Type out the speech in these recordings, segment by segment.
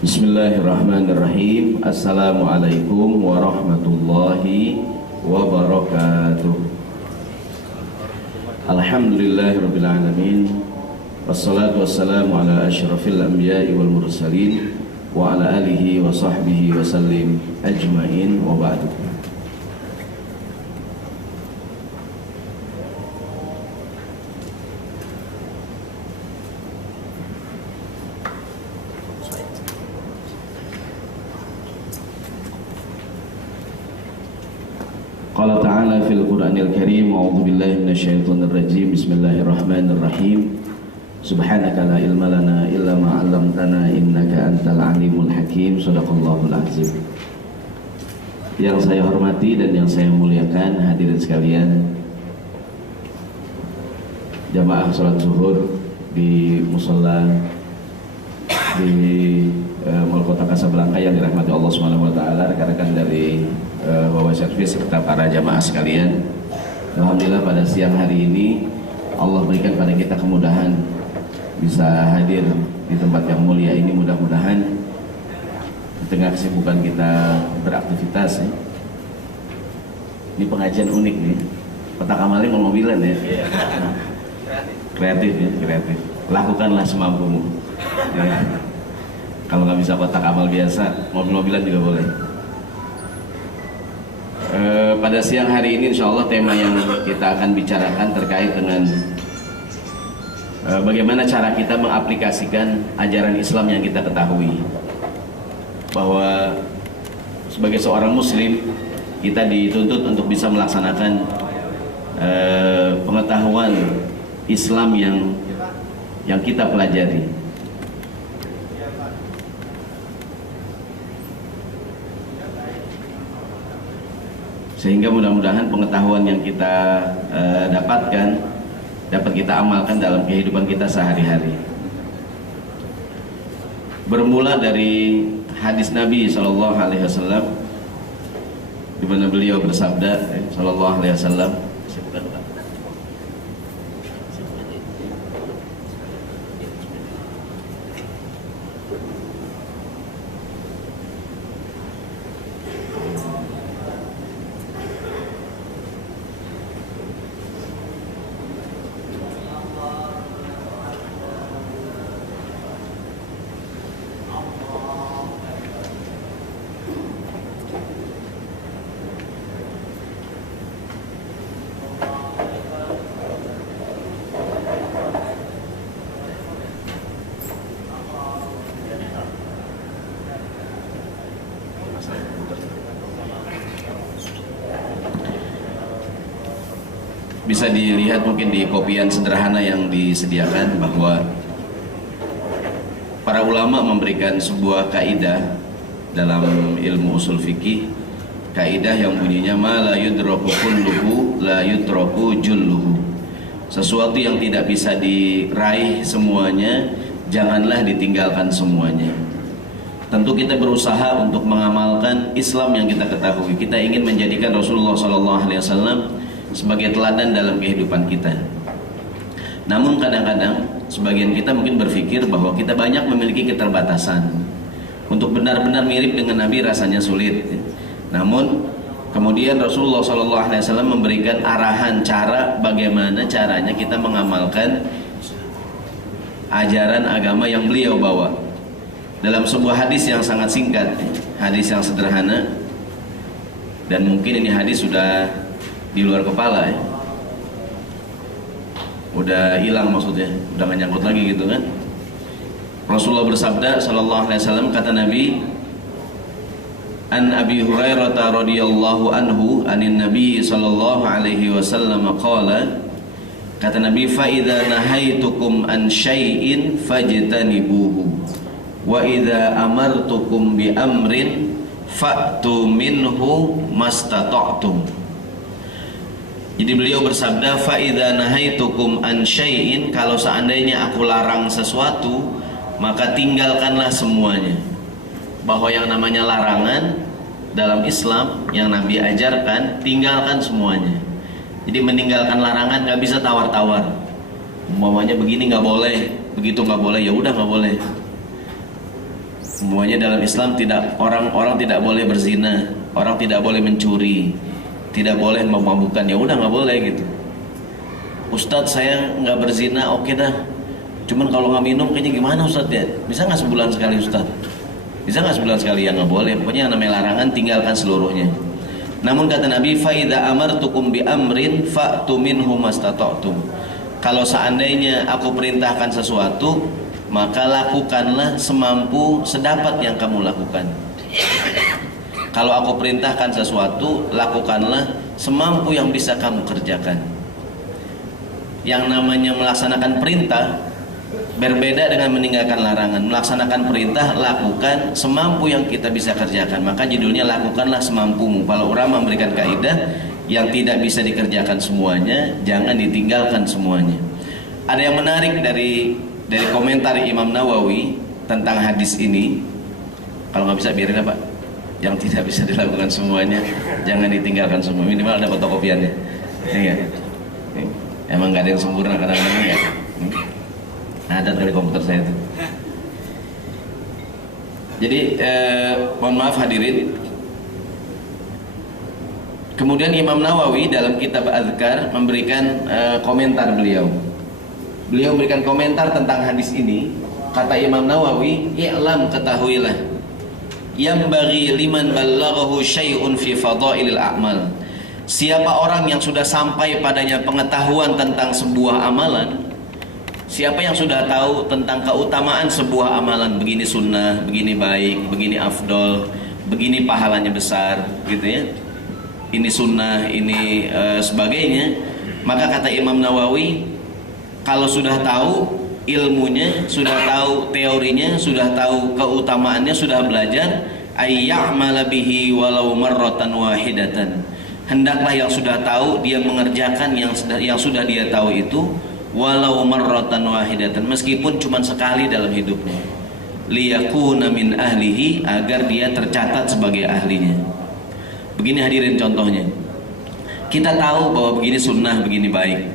Bismillahirrahmanirrahim. Assalamualaikum warahmatullahi wabarakatuh. Alhamdulillahirabbil alamin. Wassalatu wassalamu ala asyrafil anbiya'i wal mursalin wa ala alihi wa sahbihi wa sallim ajmain wa ba'du. Qala ta'ala fil Qur'anil Karim, a'udzu billahi minasyaitonir rajim. Bismillahirrahmanirrahim. Subhanaka la ilma lana illa ma 'allamtana innaka antal alimul hakim. Shadaqallahul azim. Yang saya hormati dan yang saya muliakan hadirin sekalian, jamaah salat zuhur di musala di Mall Kota Kasablanka yang dirahmati Allah Subhanahu wa taala, rekan-rekan dari Wawa Servis serta para jamaah sekalian. Alhamdulillah pada siang hari ini Allah berikan pada kita kemudahan bisa hadir di tempat yang mulia ini. Mudah-mudahan di tengah kesibukan kita beraktivitas ya. Ini pengajian unik nih. Kotak amalnya mau mobilan ya. Kreatif ya, kreatif. Lakukanlah semampumu. Ya. Kalau nggak bisa kotak amal biasa, mobil-mobilan juga boleh. Pada siang hari ini insya Allah tema yang kita akan bicarakan terkait dengan bagaimana cara kita mengaplikasikan ajaran Islam yang kita ketahui, bahwa sebagai seorang muslim kita dituntut untuk bisa melaksanakan pengetahuan Islam yang kita pelajari. Sehingga mudah-mudahan pengetahuan yang kita dapatkan dapat kita amalkan dalam kehidupan kita sehari-hari. Bermula dari hadis Nabi SAW, di mana beliau bersabda SAW, bisa dilihat mungkin di kopian sederhana yang disediakan bahwa para ulama memberikan sebuah kaidah dalam ilmu usul fikih, kaidah yang bunyinya ma la yudraku kulluhu la yutraku julluhu. Sesuatu yang tidak bisa diraih semuanya, janganlah ditinggalkan semuanya. Tentu kita berusaha untuk mengamalkan Islam yang kita ketahui. Kita ingin menjadikan Rasulullah SAW sebagai teladan dalam kehidupan kita. Namun kadang-kadang sebagian kita mungkin berpikir bahwa kita banyak memiliki keterbatasan. Untuk benar-benar mirip dengan Nabi rasanya sulit. Namun kemudian Rasulullah SAW memberikan arahan cara bagaimana caranya kita mengamalkan ajaran agama yang beliau bawa. Dalam sebuah hadis yang sangat singkat, hadis yang sederhana, dan mungkin ini hadis sudah di luar kepala ya, udah hilang maksudnya, udah gak nyangkut lagi gitu kan. Rasulullah bersabda SAW, kata Nabi, an Abi Hurairah radhiyallahu anhu anin Nabi sallallahu alaihi wasallam qala, kata Nabi, fa idza nahaitukum an syai'in fajtanibuhu wa idza amartukum bi amrin fa'tu minhu mastata'tum. Jadi beliau bersabda, fa idza nahaitukum an syai'in, kalau seandainya aku larang sesuatu, maka tinggalkanlah semuanya. Bahwa yang namanya larangan dalam Islam yang Nabi ajarkan, tinggalkan semuanya. Jadi meninggalkan larangan nggak bisa tawar-tawar. Umpamanya begini nggak boleh, begitu nggak boleh, ya udah nggak boleh. Semuanya dalam Islam orang tidak boleh berzina, orang tidak boleh mencuri, tidak boleh memabukkan. Ya udah nggak boleh gitu. Ustadz saya nggak berzina, oke dah. Cuman kalau nggak minum kayaknya gimana Ustadz ya? Bisa nggak sebulan sekali Ustadz? Bisa nggak sebulan sekali? Ya nggak boleh. Pokoknya yang namanya larangan tinggalkan seluruhnya. Namun kata Nabi, faida amartukum bi amrin fa'tu minhu mastata'tum. Kalau seandainya aku perintahkan sesuatu, maka lakukanlah semampu sedapat yang kamu lakukan. Kalau aku perintahkan sesuatu, lakukanlah semampu yang bisa kamu kerjakan. Yang namanya melaksanakan perintah berbeda dengan meninggalkan larangan. Melaksanakan perintah, lakukan semampu yang kita bisa kerjakan. Maka judulnya lakukanlah semampumu. Kalau orang memberikan kaidah, yang tidak bisa dikerjakan semuanya, jangan ditinggalkan semuanya. Ada yang menarik dari komentar Imam Nawawi tentang hadis ini. Kalau nggak bisa biarin apa? Yang tidak bisa dilakukan semuanya, jangan ditinggalkan semua. Minimal ada fotokopiannya. Iya. Emang nggak ada yang sempurna kadang-kadang ya. Ada dari komputer saya itu. Jadi mohon maaf hadirin. Kemudian Imam Nawawi dalam kitab Adzkar memberikan komentar beliau. Beliau memberikan komentar tentang hadis ini. Kata Imam Nawawi, "I'lam, ketahuilah, yang bagi liman ballaghahu syai'un fi fadailil a'mal." Siapa orang yang sudah sampai padanya pengetahuan tentang sebuah amalan, siapa yang sudah tahu tentang keutamaan sebuah amalan, begini sunnah, begini baik, begini afdol, begini pahalanya besar, gitu ya. Ini sunnah, ini sebagainya. Maka kata Imam Nawawi, kalau sudah tahu ilmunya, sudah tahu teorinya, sudah tahu keutamaannya, sudah belajar, ayya'mala bihi walau marratan wahidatan. Hendaklah yang sudah tahu dia mengerjakan yang sudah dia tahu itu walau marratan wahidatan, meskipun cuma sekali dalam hidupnya. Liyakuna min ahlihi, agar dia tercatat sebagai ahlinya. Begini hadirin contohnya. Kita tahu bahwa begini sunnah, begini baik.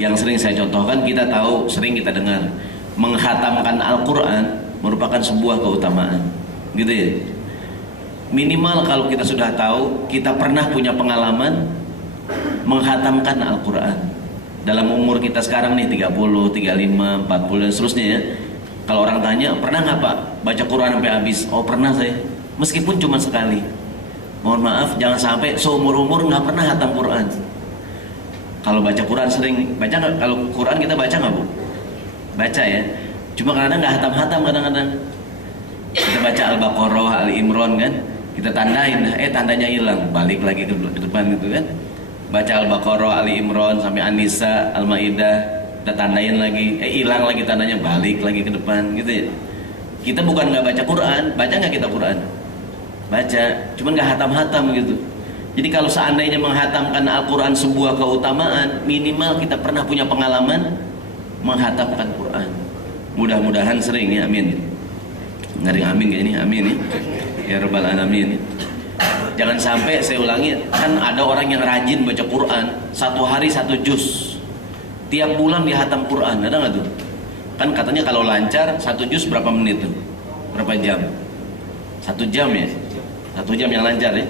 Yang sering saya contohkan, kita tahu, sering kita dengar, menghatamkan Al-Quran merupakan sebuah keutamaan, gitu ya. Minimal kalau kita sudah tahu, kita pernah punya pengalaman menghatamkan Al-Quran. Dalam umur kita sekarang nih 30, 35, 40 dan seterusnya ya. Kalau orang tanya, pernah nggak Pak baca Quran sampai habis? Oh pernah saya, meskipun cuma sekali. Mohon maaf, jangan sampai seumur-umur nggak pernah hatam Quran. Kalau baca Quran sering, baca nggak? Kalau Quran kita baca nggak Bu? Baca ya. Cuma kadang-kadang nggak hatam-hatam kadang-kadang. Kita baca Al-Baqarah, Ali Imran kan, kita tandain, tandanya hilang, balik lagi ke depan gitu kan. Baca Al-Baqarah, Ali Imran sampai An-Nisa, Al-Maidah, kita tandain lagi, hilang lagi tandanya, balik lagi ke depan gitu ya. Kita bukan nggak baca Quran, baca nggak kita Quran? Baca, cuman nggak hatam-hatam gitu. Jadi kalau seandainya menghatamkan Al-Quran sebuah keutamaan, minimal kita pernah punya pengalaman menghatamkan Quran. Mudah-mudahan sering ya, amin. Ngeri amin kayak ini, amin ya. Ya Rabbal Alamin. Jangan sampai, saya ulangi, kan ada orang yang rajin baca Quran, satu hari 1 juz, tiap bulan dia hatam Quran, ada nggak tuh? Kan katanya kalau lancar 1 juz berapa menit tuh? Berapa jam? 1 jam ya? 1 jam yang lancar ya?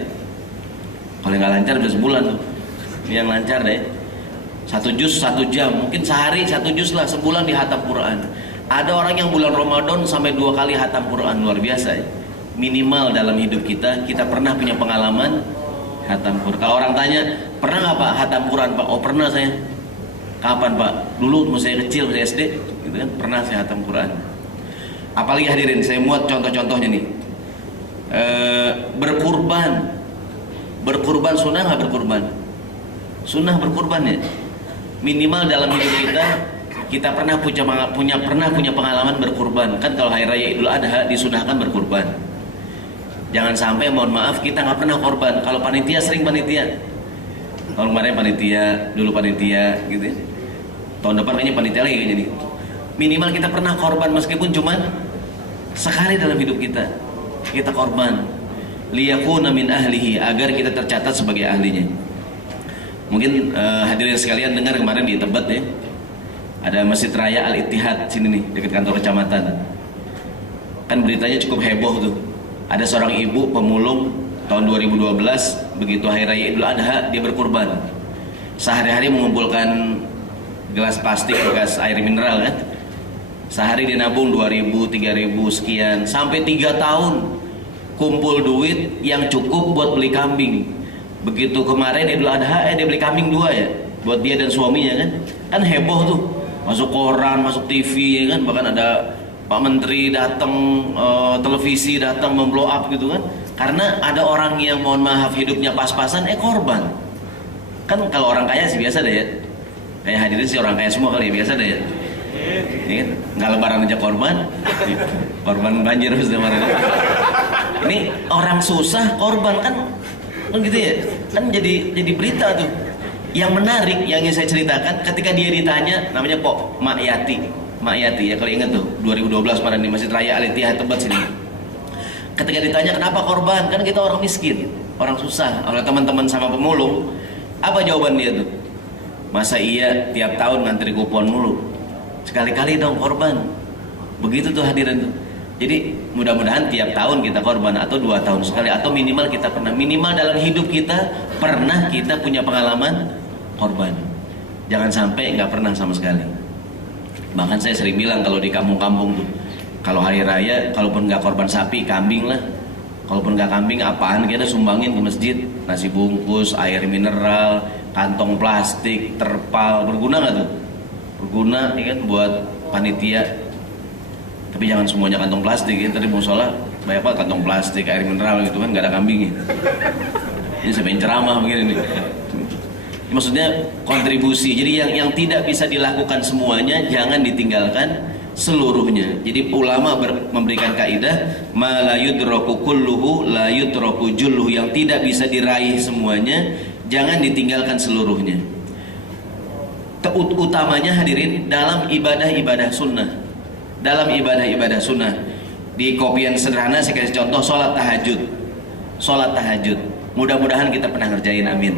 Kalau nggak lancar udah sebulan tuh. Ini yang lancar deh. 1 juz 1 jam, mungkin sehari 1 juz lah, sebulan dihatam Quran. Ada orang yang bulan Ramadan sampai 2 kali hatam Quran, luar biasa ya. Minimal dalam hidup kita pernah punya pengalaman hatam Quran. Kalau orang tanya, pernah nggak Pak hatam Quran Pak? Oh pernah saya. Kapan Pak? Dulu saya kecil, saya SD, gitu kan, pernah saya hatam Quran. Apalagi hadirin, saya muat contoh-contohnya nih. Berkurban sunnah nggak berkurban? Sunnah berkurban ya. Minimal dalam hidup kita pernah punya pengalaman berkurban. Kan kalau hari raya Idul Adha disunahkan berkurban. Jangan sampai, mohon maaf, kita nggak pernah korban. Kalau panitia sering panitia. Tahun kemarin panitia, dulu panitia, gitu ya. Tahun depan kayaknya panitia lagi kayaknya nih. Minimal kita pernah korban meskipun cuma sekali dalam hidup kita. Kita korban. Liyakuna min ahlihi, agar kita tercatat sebagai ahlinya. Mungkin hadirin sekalian dengar kemarin di Tebet ya. Ada Masjid Raya Al-Ittihad sini nih, dekat kantor kecamatan. Kan beritanya cukup heboh tuh. Ada seorang ibu pemulung tahun 2012, begitu hari raya Idul Adha dia berkurban. Sehari-hari mengumpulkan gelas plastik bekas air mineral kan. Sehari dia nabung 2.000, 3.000 sekian sampai 3 tahun kumpul duit yang cukup buat beli kambing. Begitu kemarin Idul Adha dia beli kambing 2 ya buat dia dan suaminya kan. Kan heboh tuh. Masuk koran, masuk TV ya kan, bahkan ada Pak Menteri datang, televisi datang memblow up gitu kan. Karena ada orang yang mohon maaf hidupnya pas-pasan korban. Kan kalau orang kaya sih biasa deh ya. Kayak hadirin sih orang kaya semua kali ya, biasa deh ya. Ini kan nggak lebaran aja korban. Korban banjir terus kemarin. Ini orang susah korban kan gitu ya. Kan jadi berita tuh. Yang menarik yang ingin saya ceritakan ketika dia ditanya, namanya Mak Yati ya kalau ingat tuh 2012 kemarin di Masjid Raya Al Ittihad Tebet sini. Ketika ditanya kenapa korban, kan kita orang miskin, orang susah, oleh teman-teman sama pemulung, apa jawaban dia tuh? Masa iya tiap tahun ngantri kupon mulu, sekali-kali dong korban. Begitu tuh hadirin tuh. Jadi mudah-mudahan tiap tahun kita korban, atau 2 tahun sekali, atau minimal kita pernah, minimal dalam hidup kita pernah kita punya pengalaman korban. Jangan sampai nggak pernah sama sekali. Bahkan saya sering bilang kalau di kampung-kampung tuh, kalau hari raya, kalaupun nggak korban sapi, kambing lah. Kalaupun nggak kambing, apaan kita sumbangin ke masjid? Nasi bungkus, air mineral, kantong plastik, terpal, berguna nggak tuh? Berguna, ya kan, buat panitia. Tapi jangan semuanya kantong plastik ya. Tadi musola banyak banget kantong plastik, air mineral gitu kan, nggak ada kambingnya. Ini saya pengen ceramah begini nih. Maksudnya kontribusi. Jadi yang tidak bisa dilakukan semuanya jangan ditinggalkan seluruhnya. Jadi ulama memberikan kaidah ma la yudraku kulluhu la yudraku julluhu, yang tidak bisa diraih semuanya jangan ditinggalkan seluruhnya. Utamanya hadirin dalam ibadah-ibadah sunnah. Dalam ibadah-ibadah sunnah. Di kopian sederhana saya kasih contoh sholat tahajud. Sholat tahajud. Mudah-mudahan kita pernah ngerjain, amin.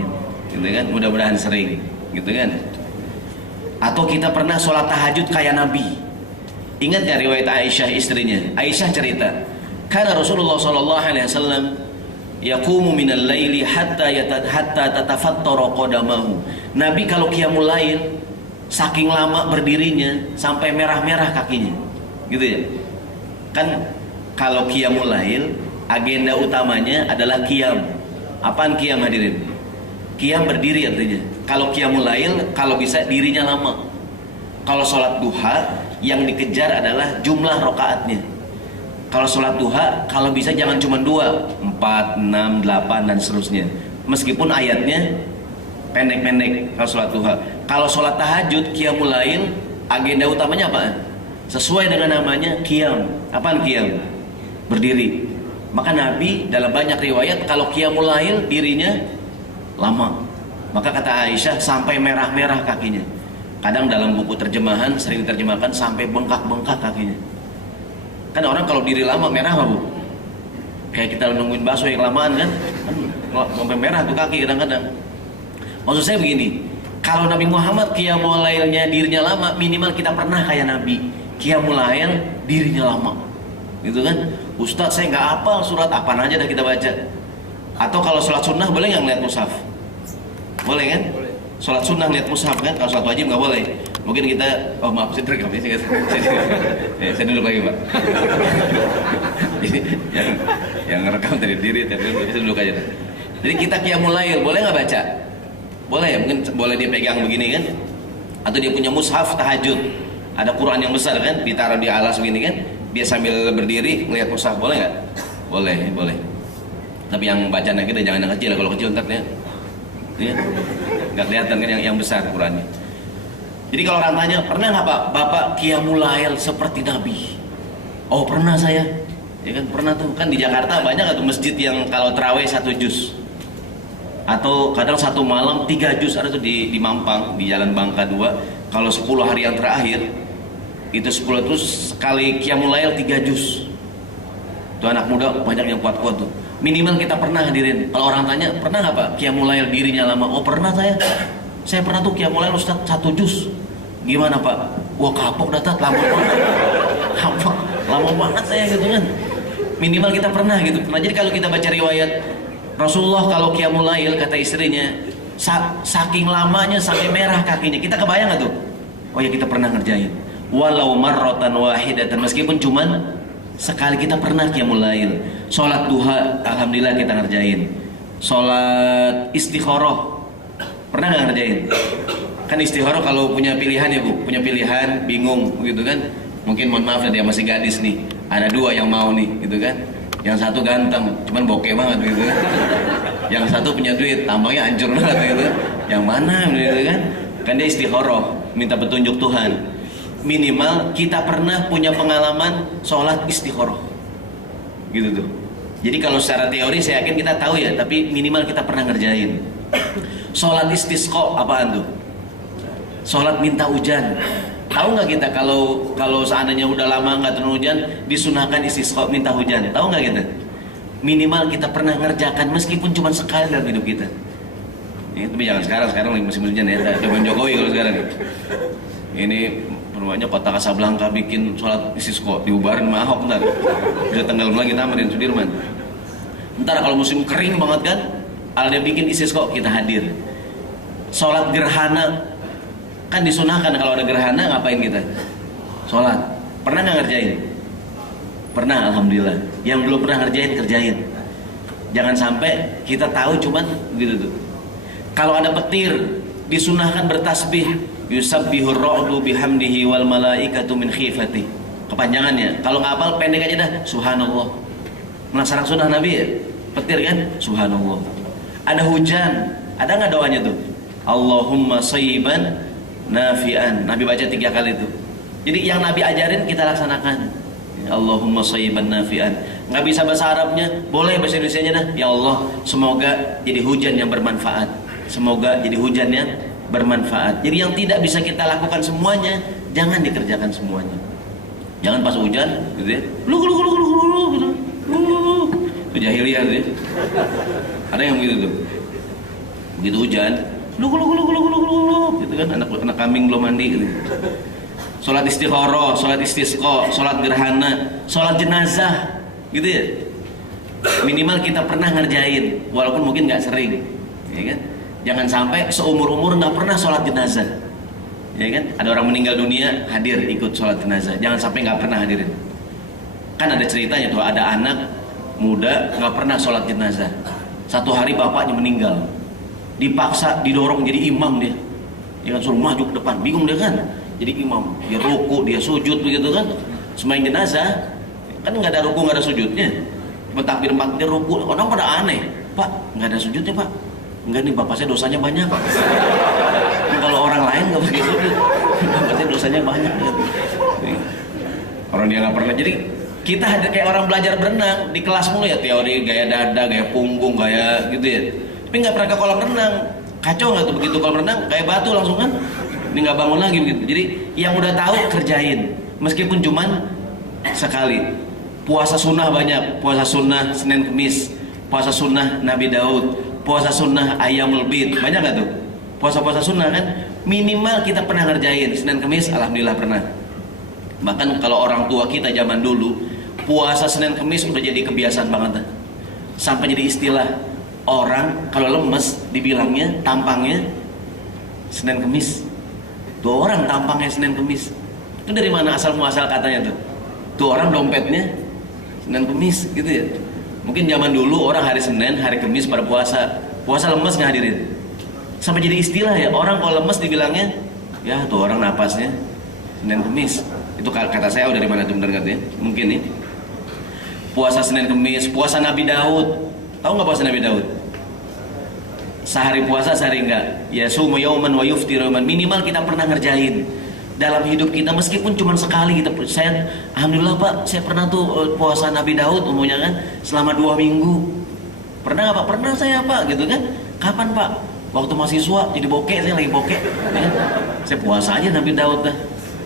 Gitu kan, mudah-mudahan sering, gitu kan. Atau kita pernah sholat tahajud kayak Nabi. Ingat gak riwayat Aisyah istrinya? Aisyah cerita, karena Rasulullah SAW yaqumu minal laili hatta tatafattara qadamahu. Nabi kalau qiyamul lail saking lama berdirinya sampai merah-merah kakinya. Gitu ya. Kan kalau qiyamul lail agenda utamanya adalah qiyam. Apaan qiyam hadirin? Qiyam berdiri artinya. Kalau qiyamul lail, kalau bisa dirinya lama. Kalau sholat duha, yang dikejar adalah jumlah rokaatnya. Kalau sholat duha, kalau bisa jangan cuma 2, 4, 6, 8 dan seterusnya. Meskipun ayatnya pendek-pendek kalau sholat duha. Kalau sholat tahajud, qiyamul lail, agenda utamanya apa? Sesuai dengan namanya qiyam. Apaan qiyam? Berdiri. Maka Nabi dalam banyak riwayat kalau qiyamul lail dirinya lama. Maka kata Aisyah sampai merah-merah kakinya. Kadang dalam buku terjemahan sering diterjemahkan sampai bengkak-bengkak kakinya. Kan orang kalau diri lama merah apa bu? Kayak kita nungguin bakso yang kelamaan kan sampai merah tuh kaki kadang-kadang. Maksud saya begini, kalau Nabi Muhammad qiyamul lailnya dirinya lama, minimal kita pernah kayak Nabi qiyamul lail dirinya lama. Gitu kan? Ustaz saya nggak hafal surat apaan aja dah kita baca. Atau kalau sholat sunnah boleh nggak ngeliat mushaf? Boleh kan? Boleh. Sholat sunnah ngeliat mushaf kan? Kalau sholat wajib nggak boleh. Mungkin kita, oh maaf saya terekam ya. Saya duduk lagi pak. Jadi yang ngerekam dari diri, tapi saya duduk aja. Jadi kita qiyamul lail boleh nggak baca? Boleh ya, mungkin boleh dia pegang begini kan? Atau dia punya mushaf tahajud, ada Quran yang besar kan, ditaruh di alas begini kan? Dia sambil berdiri ngeliat mushaf, boleh nggak? Boleh, boleh. Tapi yang bacaan kita jangan yang kecil, kalau kecil ntar ya nggak kelihatan kan yang besar Qurannya. Jadi kalau orang tanya, pernah nggak pak bapak qiyamul lail seperti Nabi? Oh pernah saya, ya kan pernah tuh. Kan di Jakarta banyak tuh masjid yang kalau terawih 1 juz, atau kadang satu malam 3 juz. Ada tuh di Mampang, di Jalan Bangka 2. Kalau 10 hari yang terakhir itu 10 terus sekali qiyamul lail 3 juz. Tuh anak muda banyak yang kuat-kuat tuh. Minimal kita pernah hadirin. Kalau orang tanya, pernah nggak pak qiyamul lail dirinya lama? Oh pernah saya. Saya pernah tuh qiyamul lail Ustaz 1 juz. Gimana pak? Wah kapok datat lama banget. lama banget saya gitu kan. Minimal kita pernah gitu. Nah, jadi kalau kita baca riwayat Rasulullah kalau qiyamul lail kata istrinya saking lamanya sampai merah kakinya, kita kebayang nggak tuh? Oh ya, kita pernah ngerjain. Walau marratan wahidatan, meskipun cuman sekali kita pernah qiyamul lail. Sholat duha, alhamdulillah kita ngerjain. Sholat istikharah, pernah nggak ngerjain? Kan istikharah kalau punya pilihan ya Bu, punya pilihan, bingung gitu kan. Mungkin mohon maaf ya, dia masih gadis nih, ada dua yang mau nih gitu kan. Yang satu ganteng, cuman bokeh banget gitu kan. Yang satu punya duit, tampangnya hancur banget gitu. Yang mana gitu kan? Kan dia istikharah, minta petunjuk Tuhan. Minimal kita pernah punya pengalaman sholat istikharah gitu tuh. Jadi kalau secara teori saya yakin kita tahu ya, tapi minimal kita pernah ngerjain. Sholat istisqa apaan tuh? Sholat minta hujan. Tahu nggak kita kalau seandainya udah lama nggak turun hujan, disunahkan istisqa minta hujan. Tahu nggak kita? Minimal kita pernah ngerjakan meskipun cuma sekali dalam hidup kita. Ya, tapi jangan sekarang lagi musim hujan ya. Zaman Jokowi kalau sekarang. Ini rumahnya kota Kasablanka bikin sholat istisqa, diubarin sama Ahok ntar. Udah tenggelam lagi Tamrin Sudirman. Ntar kalau musim kering banget kan, ada bikin istisqa, kita hadir. Sholat gerhana kan disunahkan, kalau ada gerhana ngapain kita? Sholat. Pernah nggak ngerjain? Pernah, alhamdulillah. Yang belum pernah ngerjain, kerjain. Jangan sampai kita tahu cuman gitu tuh. Kalau ada petir, disunahkan bertasbih. Yusabbihur ra'du bihamdihi wal malaikatu min khifati. Kepanjangannya. Kalau ngapal pendek aja dah. Subhanallah. Melaksanakan sunnah Nabi ya. Petir kan? Subhanallah. Ada hujan. Ada nggak doanya tuh? Allahumma sayyiban nafi'an. Nabi baca 3 kali itu. Jadi yang Nabi ajarin kita laksanakan. Allahumma sayyiban nafi'an. Nggak bisa bahasa Arabnya, boleh bahasa Indonesianya dah. Ya Allah, semoga jadi hujan yang bermanfaat. Semoga jadi hujan yang bermanfaat. Jadi yang tidak bisa kita lakukan semuanya, jangan dikerjakan semuanya. Jangan pas hujan gitu ya. Lu gitu. Itu jahiliyah tuh ya. Ada yang begitu tuh. Begitu hujan, lu gitu kan, anak kambing belum mandi gitu. Sholat istikharah, sholat istisqa, sholat gerhana, sholat jenazah gitu ya. Minimal kita pernah ngerjain, walaupun mungkin nggak sering, ya kan? Jangan sampai seumur-umur nggak pernah sholat jenazah, ya kan? Ada orang meninggal dunia hadir ikut sholat jenazah, jangan sampai nggak pernah hadirin. Kan ada ceritanya tuh, ada anak muda nggak pernah sholat jenazah. Satu hari bapaknya meninggal, dipaksa didorong jadi imam dia, ya kan, suruh maju ke depan, bingung dia kan, jadi imam, dia ruku, dia sujud begitu kan, semain jenazah kan nggak ada ruku nggak ada sujudnya, takbir 4 dia ruku, orang pada aneh, Pak nggak ada sujudnya Pak. Enggak nih, bapak saya dosanya banyak. Kalau orang lain nggak begitu, bapak saya dosanya banyak. Orang dia nggak pernah. Jadi kita ada kayak orang belajar berenang di kelas mulu ya, teori gaya dada, gaya punggung, gaya gitu ya. Tapi nggak pernah ke kolam renang. Kacau nggak tuh begitu kolam renang kayak batu langsung kan? Ini nggak bangun lagi begitu. Jadi yang udah tahu kerjain, meskipun cuman sekali. Puasa sunnah banyak, puasa sunnah Senin Kemis, puasa sunnah Nabi Daud. Puasa sunnah Ayyamul Bid, banyak gak tuh? Puasa-puasa sunnah kan? Minimal kita pernah ngerjain. Senin Kemis, alhamdulillah pernah. Bahkan kalau orang tua kita zaman dulu, puasa Senin Kemis udah jadi kebiasaan banget. Sampai jadi istilah. Orang kalau lemes dibilangnya, tampangnya Senin Kemis. Tuh orang tampangnya Senin Kemis. Itu dari mana asal muasal katanya tuh? Tuh orang dompetnya Senin Kemis gitu ya. Mungkin zaman dulu orang hari Senin, hari Kamis pada puasa lemes nggak hadirin. Sampai jadi istilah ya, orang kalau lemes dibilangnya, ya tuh orang napasnya Senin Kamis. Itu kata saya dari mana tuh benar katanya? Mungkin nih. Puasa Senin Kamis, puasa Nabi Daud. Tahu nggak puasa Nabi Daud? Sehari puasa, sehari enggak. Ya sumu yauman wa yuftiru yauman. Minimal kita pernah ngerjain dalam hidup kita, meskipun cuma sekali kita. Saya alhamdulillah Pak, saya pernah tuh puasa Nabi Daud umumnya kan selama 2 minggu. Pernah nggak Pak? Pernah saya Pak gitu kan. Kapan Pak? Waktu mahasiswa jadi bokeh, saya lagi bokeh ya. Saya puasa aja Nabi Daud dah.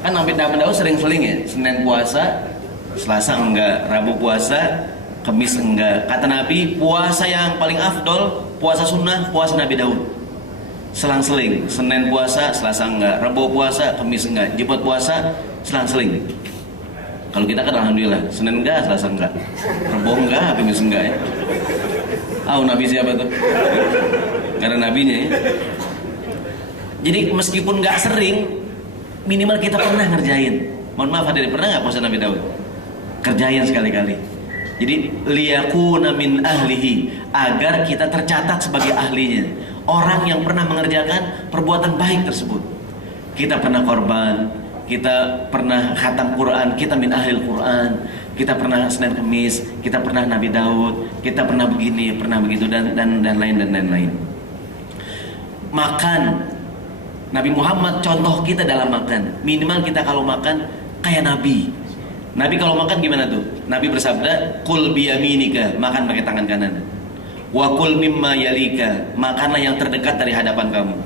Kan Nabi Daud sering-sering ya, Senin puasa, Selasa enggak, Rabu puasa, Kamis enggak. Kata Nabi, puasa yang paling afdol, puasa sunnah, puasa Nabi Daud. Selang-seling, Senin puasa, Selasa enggak, Rabu puasa, Kamis enggak, Jumat puasa, selang-seling. Kalau kita kan alhamdulillah, Senin enggak, Selasa enggak, Rebo enggak, Kamis enggak ya. Nabi siapa tuh? Karena nabinya ya. Jadi meskipun enggak sering, minimal kita pernah ngerjain. Mohon maaf hadirin, pernah enggak puasa Nabi Daud? Kerjain sekali-kali. Jadi liyakuna min ahlihi, agar kita tercatat sebagai ahlinya. Orang yang pernah mengerjakan perbuatan baik tersebut. Kita pernah korban, kita pernah khatam Quran, kita min ahlil Quran, kita pernah Senin Kemis, kita pernah Nabi Daud, kita pernah begini, pernah begitu dan lain-lain. Makan, Nabi Muhammad contoh kita dalam makan. Minimal kita kalau makan kayak Nabi. Nabi kalau makan gimana tuh? Nabi bersabda, "Kul biyaminika", makan pakai tangan kanan. "Wa kul mimma yalika", makanlah yang terdekat dari hadapan kamu.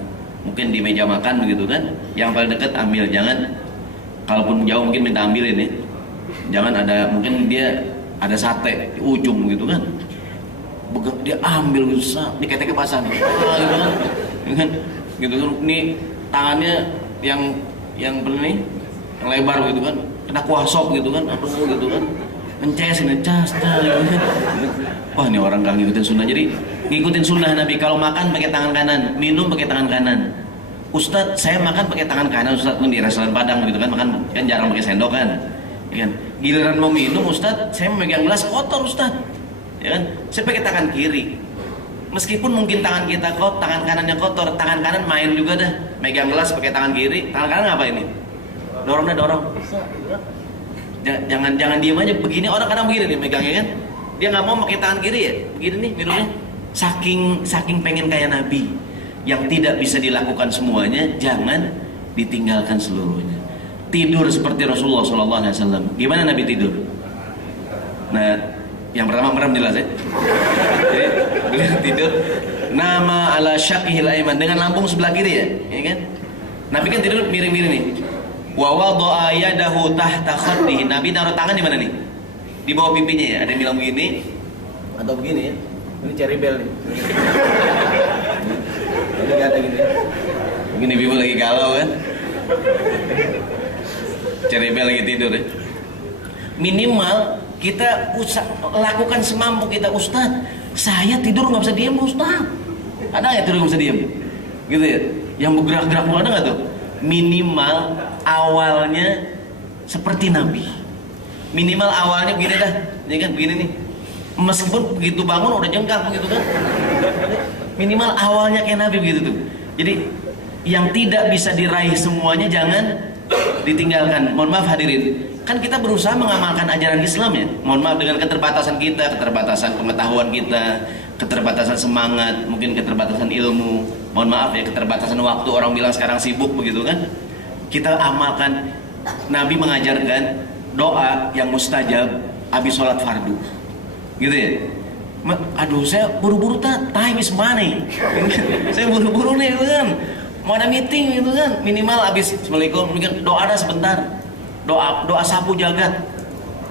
Mungkin di meja makan begitu kan, yang paling dekat ambil, jangan kalaupun jauh mungkin minta ambilin ya. Jangan ada, mungkin dia ada sate di ujung gitu kan, dia ambil bisa diketek pasang gitu kan, gitu kan. Ini tangannya yang nih yang lebar gitu kan, kena kuah sop gitu kan, aduh gitu kan, ngecas gitu kan. Wah, ini orang gak ngikutin sunnah. Jadi ngikutin sunnah Nabi, kalau makan pakai tangan kanan, minum pakai tangan kanan. Ustadz, saya makan pakai tangan kanan Ustadz, di restoran Padang gitu kan, makan kan jarang pakai sendok kan, ya kan. Giliran mau minum Ustadz, saya memegang gelas kotor Ustadz, ya kan. Saya pakai tangan kiri. Meskipun mungkin tangan kita tangan kanannya kotor, tangan kanan main juga dah, megang gelas pakai tangan kiri, tangan kanan apa ini? Dorong. Jangan diem aja begini, orang kadang begini nih megangnya kan. Dia nggak mau pakai tangan kiri ya, begini nih minumnya. Saking pengen kayak Nabi, yang tidak bisa dilakukan semuanya, jangan ditinggalkan seluruhnya. Tidur seperti Rasulullah SAW. Gimana Nabi tidur? Nah, yang pertama merem jelas ya. Jadi beliau tidur nama ala syaqihil aiman, dengan lambung sebelah kiri ya, ya kan? Nabi kan tidur miring-miring nih. Wa wada'a yadahu tahta khaddihi. Nabi taruh tangan di mana nih? Di bawah pipinya ya. Ada yang bilang begini atau begini ya. Ini cherry bell nih. Ini gak ada gini ya. Begini Bibu lagi galau kan. Cherry bell lagi tidur ya. Minimal kita lakukan semampu kita. Ustaz, saya tidur gak bisa diem Ustaz. Ada gak tidur gak bisa diem? Gitu ya. Yang bergerak-gerak ada gak tuh? Minimal awalnya seperti Nabi. Minimal awalnya begini dah, ya kan, begini nih. Meskipun begitu bangun udah jengkang gitu kan. Minimal awalnya kayak Nabi begitu tuh. Jadi yang tidak bisa diraih semuanya jangan ditinggalkan. Mohon maaf hadirin, kan kita berusaha mengamalkan ajaran Islam ya. Mohon maaf dengan keterbatasan kita, keterbatasan pengetahuan kita, keterbatasan semangat, mungkin keterbatasan ilmu. Mohon maaf ya, keterbatasan waktu, orang bilang sekarang sibuk begitu kan. Kita amalkan. Nabi mengajarkan doa yang mustajab habis sholat fardu, gitu ya. Aduh, saya buru-buru time is money. Saya buru-buru nih gitu kan, mau ada meeting gitu kan. Minimal habis assalamualaikum, mungkin doa ada sebentar, doa sapu jagat.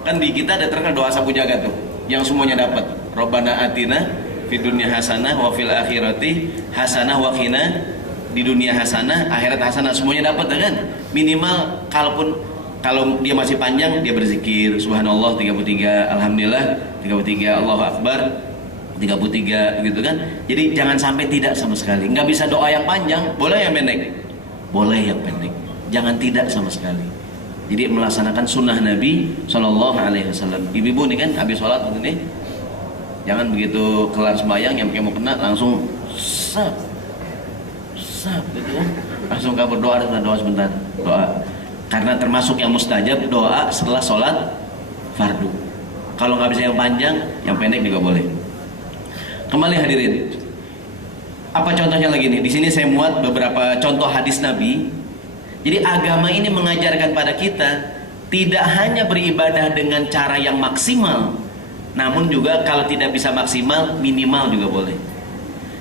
Kan di kita ada terkenal doa sapu jagat tuh, yang semuanya dapat. Robbana atina fid dunya hasanah wa fil akhirati hasanah wa qina, di dunia hasanah, akhirat hasanah, semuanya dapat kan. Minimal kalau dia masih panjang, dia berzikir subhanallah 33, alhamdulillah 33, Allahu akbar 33 gitu kan. Jadi jangan sampai tidak sama sekali. Nggak bisa doa yang panjang, boleh yang pendek? Boleh yang pendek. Jangan tidak sama sekali. Jadi melaksanakan sunnah Nabi SAW. Ibu-ibu nih kan habis sholat begini, jangan begitu kelar sembahyang yang mau kena langsung sap gitu kan. Langsung kabur, doa sebentar, doa. Karena termasuk yang mustajab doa setelah sholat fardu. Kalau nggak bisa yang panjang, yang pendek juga boleh. Kembali hadirin, apa contohnya lagi nih? Di sini saya muat beberapa contoh hadis Nabi. Jadi agama ini mengajarkan pada kita tidak hanya beribadah dengan cara yang maksimal, namun juga kalau tidak bisa maksimal, minimal juga boleh.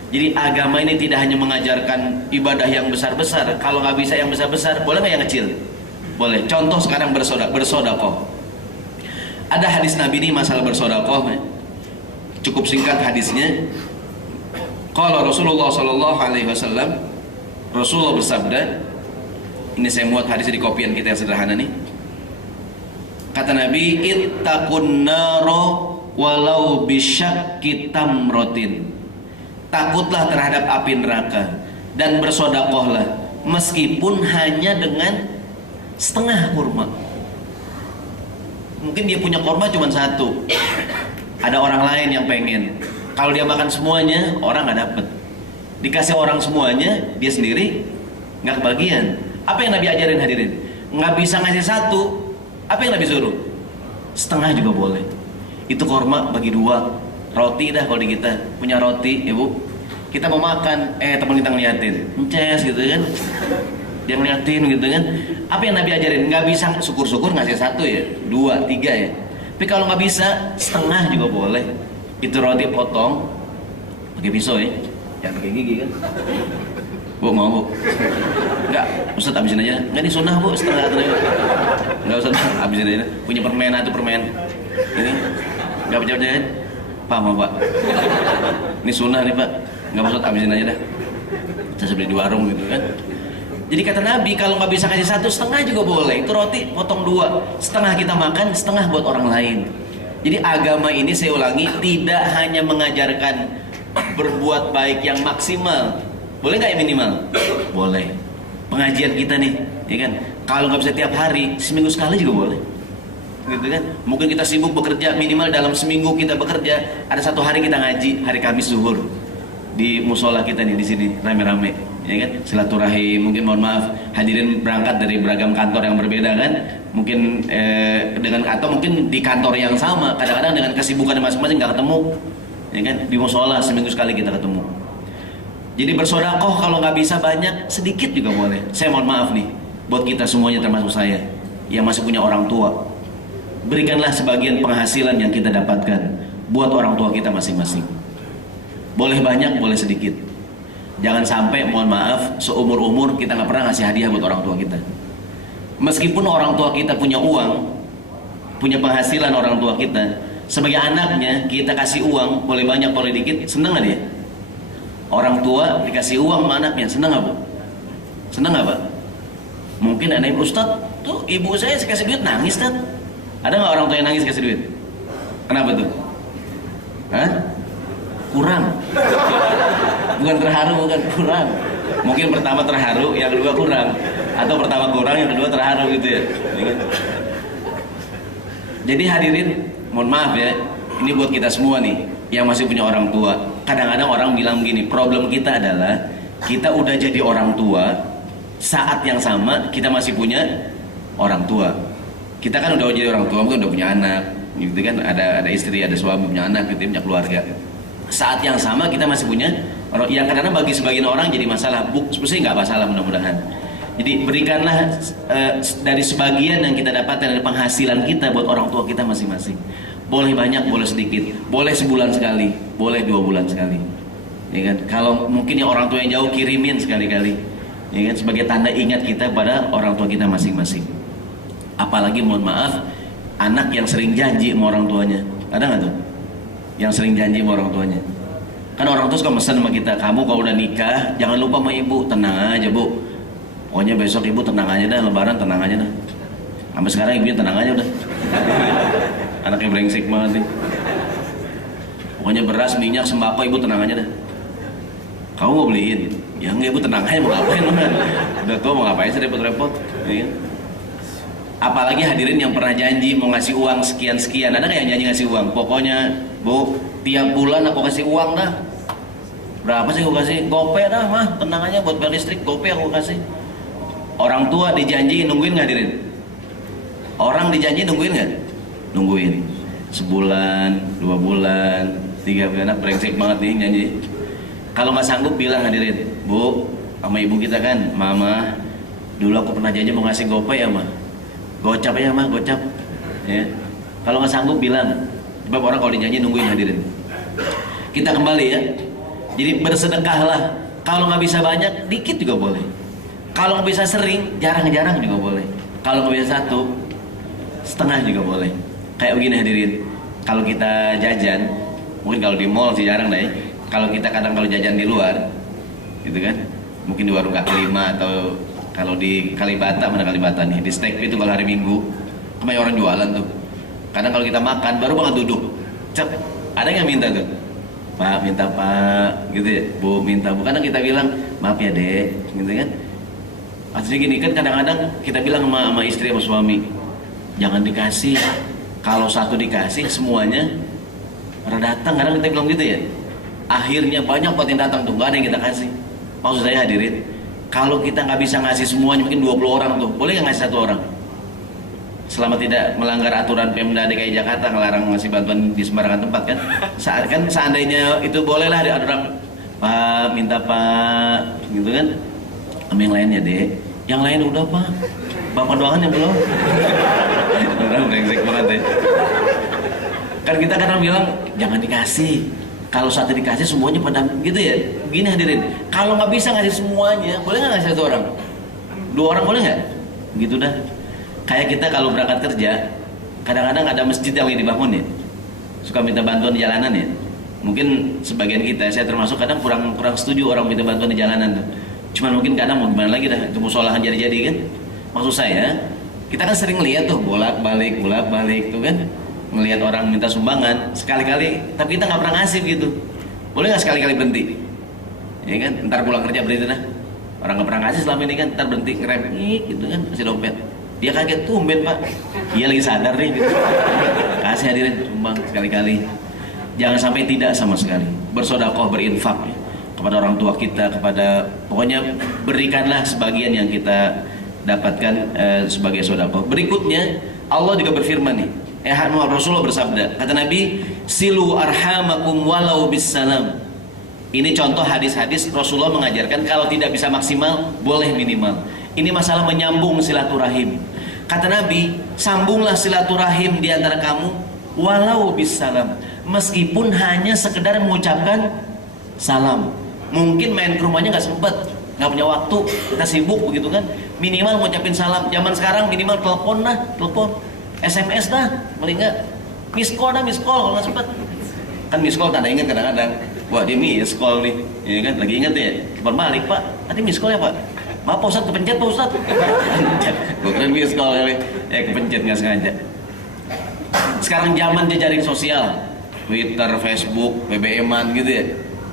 Jadi agama ini tidak hanya mengajarkan ibadah yang besar-besar. Kalau nggak bisa yang besar-besar, boleh nggak yang kecil? Boleh. Contoh sekarang bersodakoh. Ada hadis Nabi ini masalah bersodakoh. Cukup singkat hadisnya. Qala Rasulullah sallallahu alaihi wasallam, Rasulullah bersabda, ini saya muat hadis di kopian kita yang sederhana nih. Kata Nabi, ittaqun naro walau bisyakki tamrotin. Takutlah terhadap api neraka dan bersodakohlah meskipun hanya dengan setengah kurma. Mungkin dia punya kurma cuma satu, ada orang lain yang pengen. Kalau dia makan semuanya, orang nggak dapet. Dikasih orang semuanya, dia sendiri nggak kebagian. Apa yang Nabi ajarin hadirin? Nggak bisa ngasih satu. Apa yang Nabi suruh? Setengah juga boleh. Itu korma bagi dua. Roti dah kalau di kita punya roti, ibu. Kita mau makan, teman kita ngeliatin, ences gitu kan? Dia ngeliatin gitu kan? Apa yang Nabi ajarin? Nggak bisa, syukur-syukur ngasih satu ya, dua, tiga ya. Tapi kalau nggak bisa, setengah juga boleh. Itu roti potong, pakai pisau ya, jangan pakai gigi kan? Bu mau bu? Enggak, Ustaz habisin aja. Enggak, ini sunnah bu, setengah atau enggak usah, habisin aja. Punya permen atau permen ini enggak percaya kan? Pak mau pak, ini sunnah nih pak. Enggak maksud habisin aja dah. Saya beli di warung gitu kan. Jadi kata Nabi, kalau nggak bisa kasih satu, setengah juga boleh. Itu roti potong dua, setengah kita makan, setengah buat orang lain. Jadi agama ini, saya ulangi, tidak hanya mengajarkan berbuat baik yang maksimal. Boleh nggak yang minimal? Boleh. Pengajian kita nih, ya kan? Kalau nggak bisa tiap hari, seminggu sekali juga boleh. Gitu kan? Mungkin kita sibuk bekerja, minimal dalam seminggu kita bekerja, ada satu hari kita ngaji, hari Kamis zuhur di musola kita nih di sini rame-rame, ya kan? Silaturahim. Mungkin mohon maaf, hadirin berangkat dari beragam kantor yang berbeda kan? Mungkin dengan atau mungkin di kantor yang sama, kadang-kadang dengan kesibukan masing-masing nggak ketemu, ya kan? Di musola seminggu sekali kita ketemu. Jadi bersodakoh kalau nggak bisa banyak, sedikit juga boleh. Saya mohon maaf nih, buat kita semuanya termasuk saya yang masih punya orang tua, berikanlah sebagian penghasilan yang kita dapatkan buat orang tua kita masing-masing. Boleh banyak, boleh sedikit. Jangan sampai, mohon maaf, seumur-umur kita nggak pernah ngasih hadiah buat orang tua kita. Meskipun orang tua kita punya uang, punya penghasilan orang tua kita, sebagai anaknya kita kasih uang, boleh banyak, boleh dikit, seneng nggak dia? Orang tua dikasih uang sama anaknya, seneng nggak bu? Seneng nggak pak? Mungkin ada ibu, Ustaz, tuh ibu saya kasih duit nangis kan? Ada nggak orang tua yang nangis kasih duit? Kenapa tuh? Hah? Kurang. Bukan terharu, bukan kurang. Mungkin pertama terharu, yang kedua kurang. Atau pertama kurang, yang kedua terharu gitu ya. Jadi hadirin, mohon maaf ya, ini buat kita semua nih yang masih punya orang tua. Kadang-kadang orang bilang gini, problem kita adalah kita udah jadi orang tua, saat yang sama kita masih punya orang tua. Kita kan udah jadi orang tua, mungkin udah punya anak, gitu kan, ada istri, ada suami, punya anak, gitu, punya keluarga. Saat yang sama kita masih punya orang, yang kadang-kadang bagi sebagian orang jadi masalah. Sebenarnya nggak masalah, mudah-mudahan. Jadi berikanlah dari sebagian yang kita dapatkan dari penghasilan kita buat orang tua kita masing-masing. Boleh banyak, boleh sedikit, boleh sebulan sekali, boleh 2 bulan sekali, ya kan? Kalau mungkin yang orang tua yang jauh, kirimin sekali-kali, ya kan? Sebagai tanda ingat kita pada orang tua kita masing-masing. Apalagi mohon maaf, anak yang sering janji sama orang tuanya, ada nggak tuh? Yang sering janji sama orang tuanya. Kan orang tua suka pesan sama kita, kamu kalau udah nikah jangan lupa sama ibu, tenang aja bu. Pokoknya besok ibu tenang aja dah, lebaran tenang aja dah. Sampai sekarang ibunya tenang aja udah. Anaknya brengsek banget nih. Pokoknya beras, minyak, sembako ibu tenang aja dah. Kamu mau beliin? Ya enggak ibu, tenang aja, mau ngapain kan? Udah tua mau ngapain sih repot-repot, ya. Apalagi hadirin yang pernah janji mau ngasih uang sekian-sekian. Ada nggak yang janji ngasih uang? Pokoknya bu, tiap bulan aku kasih uang dah. Berapa sih aku kasih? Gope dah mah, tenang aja buat bayar listrik, gope aku kasih. Orang tua dijanji nungguin nggak hadirin? Orang dijanji nungguin nggak? Nungguin. Sebulan, 2 bulan, 3 bulan, brengsek banget nih janji. Kalau nggak sanggup bilang hadirin, bu, sama ibu kita kan, mama, dulu aku pernah janji mau ngasih gope ya mah. Gocap aja mah, gocap. Ya. Kalau nggak sanggup bilang. Sebab orang kalau dijanji nungguin hadirin. Kita kembali ya. Jadi bersedekahlah. Kalau nggak bisa banyak, dikit juga boleh. Kalau nggak bisa sering, jarang-jarang juga boleh. Kalau nggak bisa satu, setengah juga boleh. Kayak begini hadirin. Kalau kita jajan, mungkin kalau di mall sih jarang deh. Kalau kita kadang kalau jajan di luar, gitu kan? Mungkin di warung kaki lima atau kalau di Kalibata, mana Kalibata nih, di Steak itu kalau hari Minggu Sama orang jualan tuh. Kadang kalau kita makan baru banget duduk, cep, ada yang minta tuh, Pak minta Pak, gitu ya, Bu minta Bu. Kadang kita bilang maaf ya Dek, gitu kan. Artinya gini kan, kadang-kadang kita bilang sama istri sama suami, jangan dikasih. Kalau satu dikasih semuanya pada datang. Kadang kita bilang gitu ya. Akhirnya banyak buat yang datang tuh, gak ada yang kita kasih. Maksud saya hadirin, kalau kita nggak bisa ngasih semuanya, mungkin 20 orang tuh, boleh nggak ngasih 1 orang? Selama tidak melanggar aturan Pemda DKI Jakarta ngelarang ngasih bantuan di sembarangan tempat kan? Kan seandainya itu bolehlah ada orang Pak minta Pak, gitu kan? Sama yang lainnya Dek, yang lain udah Pak, Bapak doangan yang belum. Orang brengsek banget deh. Kan kita kadang bilang jangan dikasih. Kalau satu dikasih semuanya pada gitu ya. Gini hadirin, kalau nggak bisa ngasih semuanya, boleh nggak ngasih 1 orang? 2 orang boleh nggak? Gitu dah. Kayak kita kalau berangkat kerja, kadang-kadang ada masjid yang lagi dibangun ya, suka minta bantuan di jalanan ya. Mungkin sebagian kita, saya termasuk kadang kurang setuju orang minta bantuan di jalanan tuh. Cuman mungkin kadang mau gimana lagi dah, itu musolahan jadi-jadi kan. Maksud saya, kita kan sering lihat tuh bolak-balik tuh kan, ngelihat orang minta sumbangan sekali-kali, tapi kita nggak pernah ngasih gitu. Boleh nggak sekali-kali berhenti? Ya kan, ntar pulang kerja berhenti dah. Orang nggak pernah ngasih selama ini kan, ntar berhenti ngerem, gitu kan, kasih dompet. Dia kaget, tumben Pak, dia lagi sadar nih gitu. Kasih hadirin, sumbang sekali-kali. Jangan sampai tidak sama sekali. Bersedekah, berinfak ya, kepada orang tua kita, kepada pokoknya berikanlah sebagian yang kita dapatkan sebagai sedekah. Berikutnya Allah juga berfirman nih. Rasulullah bersabda, kata Nabi, silu arhamakum walau bisalam. Ini contoh hadis-hadis Rasulullah mengajarkan kalau tidak bisa maksimal, boleh minimal. Ini masalah menyambung silaturahim. Kata Nabi, sambunglah silaturahim di antara kamu walau bisalam, meskipun hanya sekedar mengucapkan salam. Mungkin main ke rumahnya nggak sempet, nggak punya waktu, kita sibuk begitu kan. Minimal ngucapin salam. Zaman sekarang minimal telepon, SMS dah, paling nggak miss call kalau nggak sempet. Kan miss call tanda ingat kadang-kadang. Wah dia miss call nih, ya kan? Lagi ingat ya, telepon balik Pak. Tadi miss call ya Pak. Maaf Pak Ustadz, kepencet Pak Ustadz. Gue kira miss call kali, kepencet nggak sengaja. Sekarang zaman jejaring sosial, Twitter, Facebook, BBM-an gitu ya.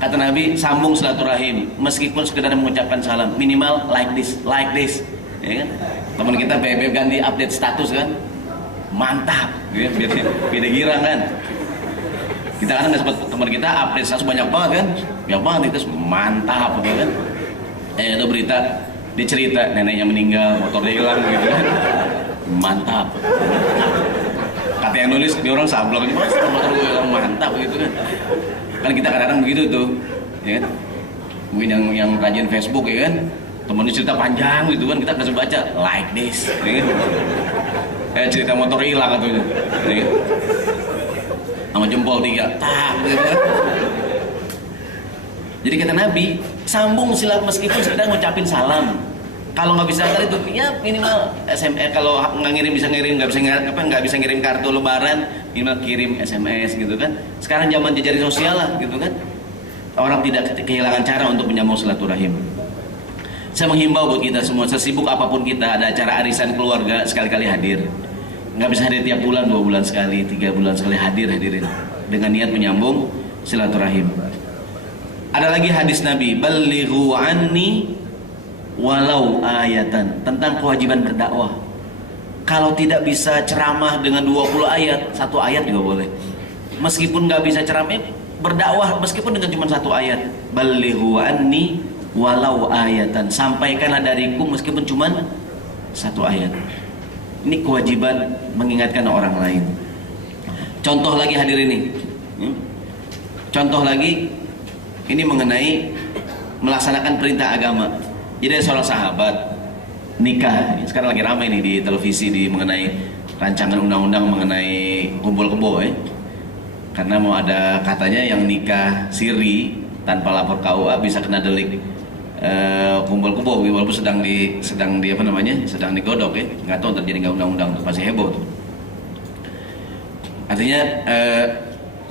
Kata Nabi, sambung silaturahim, meskipun sekedar mengucapkan salam, minimal like this, ya kan? Teman kita BBM ganti update status kan, mantap, gitu, biar girang kan. Kita kan nggak sempat, teman kita update status banyak banget kan, itu mantap, gitu kan? Itu berita, dia cerita neneknya meninggal, motornya hilang, gitu kan, mantap. Kata yang nulis, dia orang sablon, mas motor gue hilang, mantap, gitu kan. Kan kita kadang-kadang begitu tuh, ya kan? Mungkin yang rajin Facebook ya kan, temennya cerita panjang gitu kan, kita langsung baca like this, ya kan? Cerita motor hilang katanya, ya kan? Sama jempol 3, tak, gitu kan? Jadi kata Nabi, sambung silat meskipun sekedar ngucapin salam. Kalau nggak bisa ntar itu, ya minimal SMS. Kalau nggak bisa ngirim kartu lebaran, minimal kirim SMS gitu kan. Sekarang zaman jejaring sosial lah gitu kan. Orang tidak kehilangan cara untuk menyambung silaturahim. Saya menghimbau buat kita semua, sesibuk apapun kita, ada acara arisan keluarga, sekali-kali hadir. Nggak bisa hadir tiap bulan, 2 bulan sekali, 3 bulan sekali hadirin dengan niat menyambung silaturahim. Ada lagi hadis Nabi, balighu anni walau ayatan, tentang kewajiban berdakwah. Kalau tidak bisa ceramah dengan 20 ayat, 1 ayat juga boleh. Meskipun nggak bisa ceramah, berdakwah meskipun dengan cuma 1 ayat. Balighu anni walau ayatan, sampaikanlah dariku meskipun cuma 1 ayat. Ini kewajiban mengingatkan orang lain. Contoh lagi hadirin ini. Contoh lagi ini mengenai melaksanakan perintah agama. Jadi ada seorang sahabat nikah, sekarang lagi ramai nih di televisi mengenai rancangan undang-undang mengenai kumpul kebo ya. Karena mau ada katanya yang nikah siri tanpa lapor KUA bisa kena delik kumpul kebo, walaupun sedang digodok ya. Nggak tahu terjadi nggak undang-undang tuh, masih heboh tuh. Artinya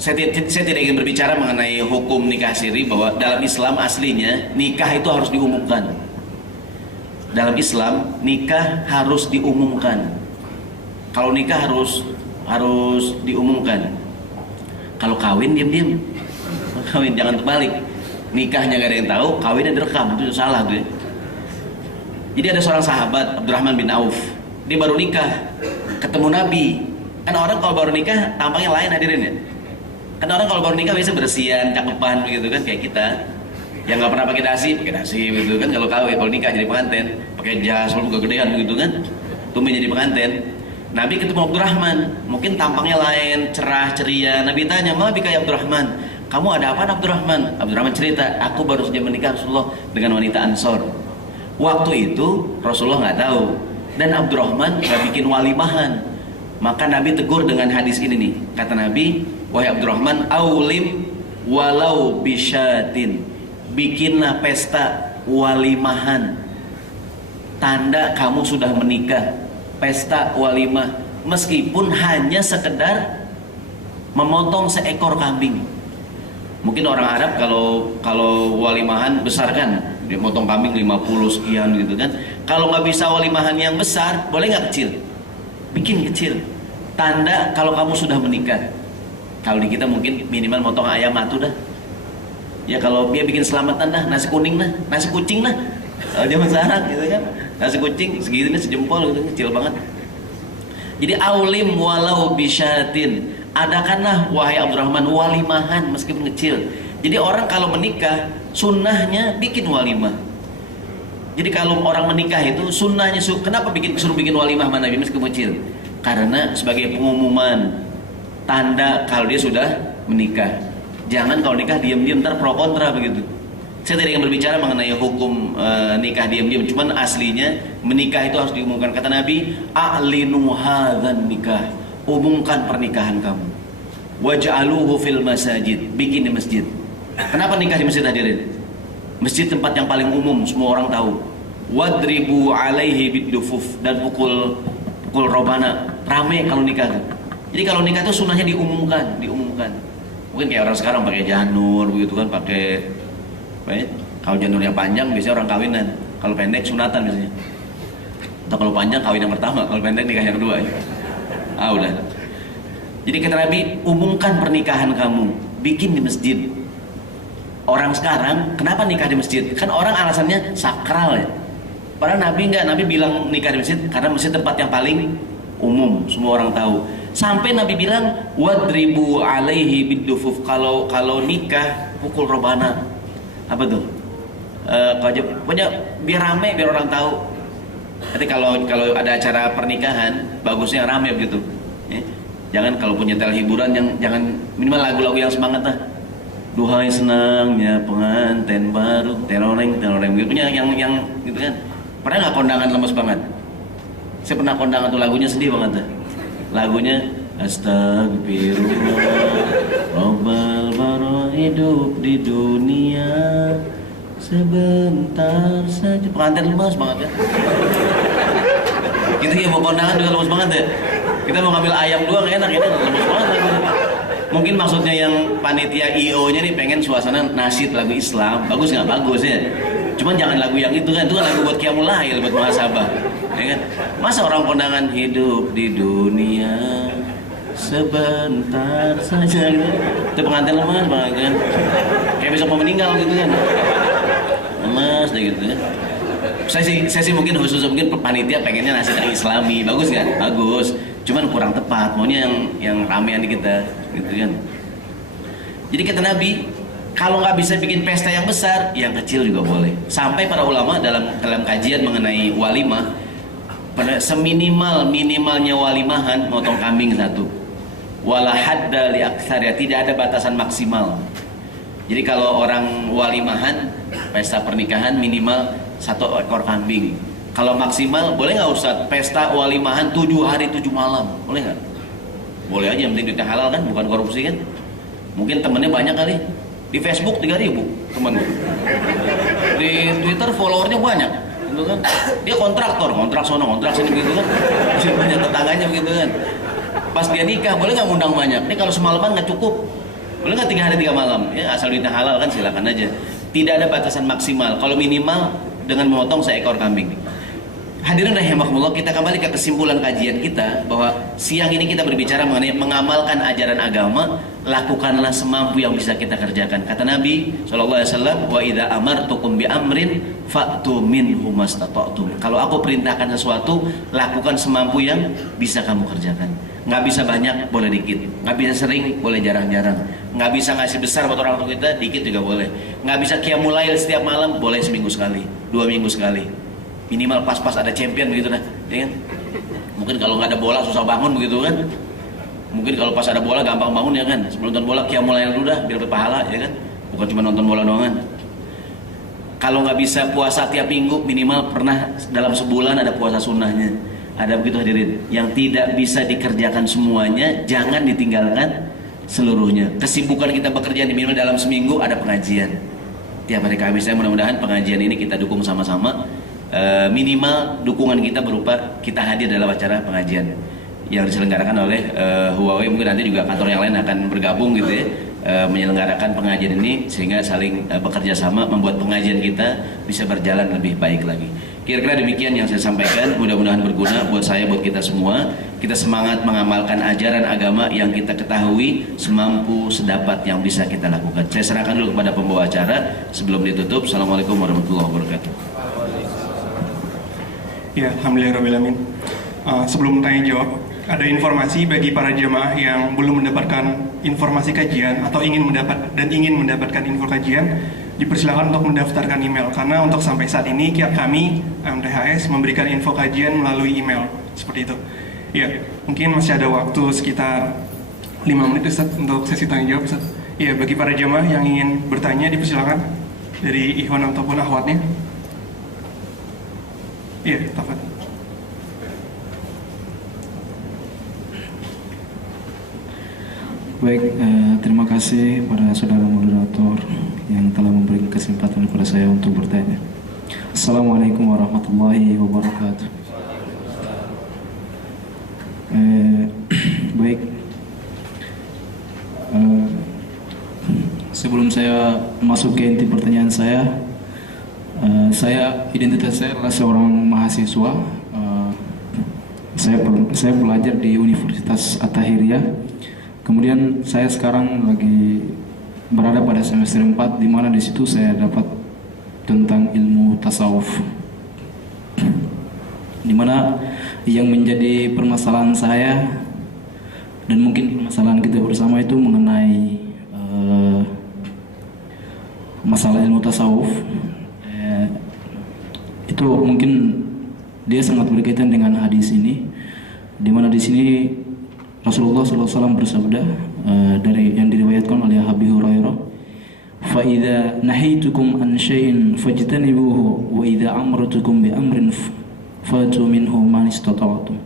saya tidak ingin berbicara mengenai hukum nikah siri, bahwa dalam Islam aslinya nikah itu harus diumumkan. Dalam Islam nikah harus diumumkan. Kalau nikah harus diumumkan. Kalau kawin diam-diam. Kawin jangan terbalik. Nikahnya gak ada yang tahu, kawinnya direkam, itu salah tuh. Jadi ada seorang sahabat Abdurrahman bin Auf, dia baru nikah, ketemu Nabi. Kan orang kalau baru nikah tampaknya lain hadirin ya. Kan orang kalau baru nikah biasa bersihan, cakepan begitu kan kayak kita. Yang nggak pernah pakai dasi gitu kan. Kalau nikah jadi pengantin, pakai jas, lalu kegedean begitu kan. Tumben jadi pengantin. Nabi ketemu Abdurrahman, mungkin tampangnya lain, cerah, ceria. Nabi tanya, "Ma bika ya Abdurrahman? Kamu ada apa Abdurrahman?" Abdurrahman cerita, "Aku baru saja menikah Rasulullah dengan wanita Ansor." Waktu itu Rasulullah nggak tahu dan Abdurrahman nggak bikin walimahan. Maka Nabi tegur dengan hadis ini nih. Kata Nabi, "Wahai Abdurrahman, aulim walau bisyatin." Bikinlah pesta walimahan. Tanda kamu sudah menikah. Pesta walimah meskipun hanya sekedar memotong seekor kambing. Mungkin orang Arab kalau walimahan besar kan, dia motong kambing 50 sekian gitu kan. Kalau nggak bisa walimahan yang besar, boleh nggak kecil? Bikin kecil. Tanda kalau kamu sudah menikah. Kalau di kita mungkin minimal motong ayam atu dah. Ya kalau dia bikin selamatan dah, nasi kuning dah, nasi kucing dah. Zaman sekarang gitu kan. Nasi kucing segini sejempol gitu, kecil banget. Jadi aulim walau bisyatin. Adakanlah wahai Abdurrahman walimahan meskipun kecil. Jadi orang kalau menikah sunnahnya bikin walimah. Jadi kalau orang menikah itu sunnahnya kenapa suruh bikin walimah mana meskipun kecil? Karena sebagai pengumuman tanda kalau dia sudah menikah. Jangan kalau nikah diam-diam ntar pro kontra begitu. Saya tidak ingin berbicara mengenai hukum nikah diam-diam, cuman aslinya menikah itu harus diumumkan. Kata Nabi, "A'linu hadzan nikah." Umumkan pernikahan kamu. Waj'aluhu fil masajid. Bikin di masjid. Kenapa nikah di masjid hadirin? Masjid tempat yang paling umum, semua orang tahu. Wadribu alaihi bidufuf. Dan pukul robana. Rame kalau nikah. Jadi kalau nikah itu sunnahnya diumumkan. Mungkin kayak orang sekarang pakai janur begitu kan, pakai kalau janurnya panjang biasanya orang kawinan. Kalau pendek sunatan biasanya. Atau kalau panjang kawin yang pertama, kalau pendek nikah yang kedua ya. Udah. Jadi kata Nabi, umumkan pernikahan kamu, bikin di masjid. Orang sekarang kenapa nikah di masjid? Kan orang alasannya sakral ya. Padahal Nabi enggak, Nabi bilang nikah di masjid karena masjid tempat yang paling umum, semua orang tahu. Sampai Nabi bilang wadribu alaihi bidufuf. Kalau nikah pukul robana. Apa tuh? Pokoknya biar rame, biar orang tahu. Jadi kalau ada acara pernikahan bagusnya rame begitu. Ya. Jangan kalau punya tel hiburan jangan minimal lagu-lagu yang semangat lah. Duhai senangnya pengantin baru, teroreng gitu punya yang gitu kan. Pernah nggak kondangan lemes banget? Saya pernah kondangan tuh lagunya sedih banget tuh. Lagunya Astagfirullah Robbal baro hidup di dunia sebentar saja. Pengantin lemas banget ya. Gitu ya, mau kondangan juga lemas banget ya. Kita mau ngambil ayam doang enak ya, lemas banget ya. Mungkin maksudnya yang panitia IO nya nih pengen suasana nasyid lagu Islam. Bagus nggak? Bagus ya. Cuman jangan lagu yang itu kan lagu buat qiyamul lail, buat muhasabah. Ya kan? Masa orang kondangan hidup di dunia sebentar saja gitu. Itu pengantin lemas banget kan. Kayak besok mau meninggal gitu kan. Lemas deh gitu kan. Saya sih mungkin mungkin panitia pengennya nasihat yang Islami. Bagus nggak? Bagus. Cuman kurang tepat. Maunya yang ramean di kita gitu kan. Jadi kata Nabi, kalau nggak bisa bikin pesta yang besar, yang kecil juga boleh. Sampai para ulama dalam kajian mengenai walimah, pada seminimalnya walimahan motong kambing satu. Wala hadda li aktsariha, tidak ada batasan maksimal. Jadi kalau orang walimahan pesta pernikahan minimal 1 ekor kambing. Kalau maksimal boleh nggak Ustaz? Pesta walimahan 7 hari 7 malam, boleh nggak? Boleh aja, yang penting duitnya halal kan, bukan korupsi kan? Mungkin temennya banyak kali. Di Facebook 3.000 temen. Di Twitter followernya banyak. Gitu kan. Dia kontraktor, kontrak sono, kontrak sini gitu kan. Banyak tetangganya begitu kan. Pas dia nikah, boleh nggak ngundang banyak? Ini kalau semalaman nggak cukup. Boleh nggak 3 hari 3 malam? Ya asal duitnya halal kan silakan aja. Tidak ada batasan maksimal. Kalau minimal dengan memotong seekor kambing. Hadirin rahimakumullah, kita kembali ke kesimpulan kajian kita bahwa siang ini kita berbicara mengenai mengamalkan ajaran agama. Lakukanlah semampu yang bisa kita kerjakan. Kata Nabi SAW, wa idza amartukum bi amrin fa'tu minhu mastata'tum. Kalau aku perintahkan sesuatu, lakukan semampu yang bisa kamu kerjakan. Nggak bisa banyak, boleh dikit. Nggak bisa sering, boleh jarang-jarang. Nggak bisa ngasih besar buat orang tua kita, dikit juga boleh. Nggak bisa qiyamul lail setiap malam, boleh seminggu sekali, 2 minggu sekali. Minimal pas-pas ada champion begitu dah, ya kan? Mungkin kalau nggak ada bola susah bangun begitu kan? Mungkin kalau pas ada bola gampang bangun ya kan? Sebelum nonton bola qiyamul lail dulu dah biar berpahala ya kan? Bukan cuma nonton bola doang kan? Kalau nggak bisa puasa tiap minggu, minimal pernah dalam sebulan ada puasa sunnahnya. Ada begitu hadirin. Yang tidak bisa dikerjakan semuanya, jangan ditinggalkan seluruhnya. Kesibukan kita bekerja minimal dalam seminggu ada pengajian. Tiap hari Kamis, saya mudah-mudahan pengajian ini kita dukung sama-sama. Minimal dukungan kita berupa kita hadir dalam acara pengajian yang diselenggarakan oleh Huawei. Mungkin nanti juga kantor yang lain akan bergabung gitu ya, menyelenggarakan pengajian ini sehingga saling bekerja sama membuat pengajian kita bisa berjalan lebih baik lagi. Kira-kira demikian yang saya sampaikan, mudah-mudahan berguna buat saya, buat kita semua. Kita semangat mengamalkan ajaran agama yang kita ketahui semampu sedapat yang bisa kita lakukan. Saya serahkan dulu kepada pembawa acara sebelum ditutup. Assalamualaikum warahmatullahi wabarakatuh. Ya, alhamdulillahirrahmanirrahim. Sebelum tanya jawab, ada informasi bagi para jemaah yang belum mendapatkan informasi kajian atau ingin mendapatkan info kajian, dipersilakan untuk mendaftarkan email, karena untuk sampai saat ini kami MTHS memberikan info kajian melalui email seperti itu. Ya, mungkin masih ada waktu sekitar 5 menit Ustaz untuk sesi tanya jawab Ustaz. Ya, bagi para jemaah yang ingin bertanya dipersilakan dari ikhwan ataupun akhwatnya. Iya, tafadhol. Baik, terima kasih pada saudara moderator yang telah memberikan kesempatan kepada saya untuk bertanya. Assalamualaikum warahmatullahi wabarakatuh. Baik, sebelum saya masuk ke inti pertanyaan saya, identitas saya adalah seorang mahasiswa. Saya belajar di Universitas At-Tahiriyah. Kemudian saya sekarang lagi berada pada semester 4, di mana di situ saya dapat tentang ilmu tasawuf. Di mana yang menjadi permasalahan saya dan mungkin permasalahan kita bersama itu mengenai masalah ilmu tasawuf. Itu mungkin dia sangat berkaitan dengan hadis ini, di mana di sini Rasulullah SAW bersabda dari yang diriwayatkan oleh Abi Hurairah, "Fa idza nahaytukum an syai'in fajtanibuhu wa idza amartukum bi amrin fatu minhu ma istata'tum."